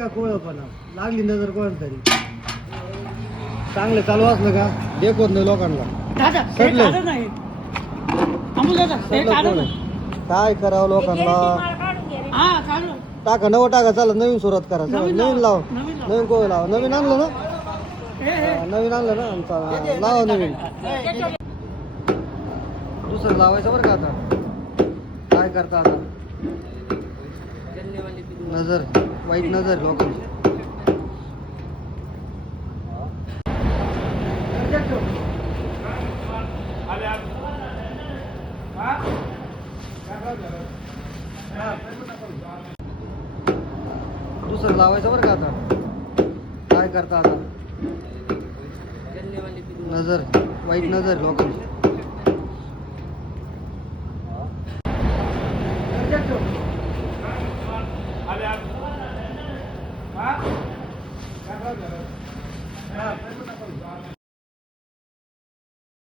का कोळपणा लागली नजर कोण तरी चांगलं चालू असलं का देखवत नाही लोकांना. दादा हे सडलं. दादा नाही अमोल दादा हे सडलं दादा कोण? नाही. काय करावं लोकांना. हा काढलं टाका नवं टाका चला नवीन सुरुवात करा चला नवीन नवीन लाव नवीन लाव. नवीन कोळ लावा नवीन आणलं ना हे हे नवीन आणलं ना आमचा लावा नवीन दुसरं लावायचं बरं का आता काय करता आता नजर वाईट नजर लोकांची. दुसरं लावायचं बरं का आता काय करता आता नजर वाईट नजर लोकांची.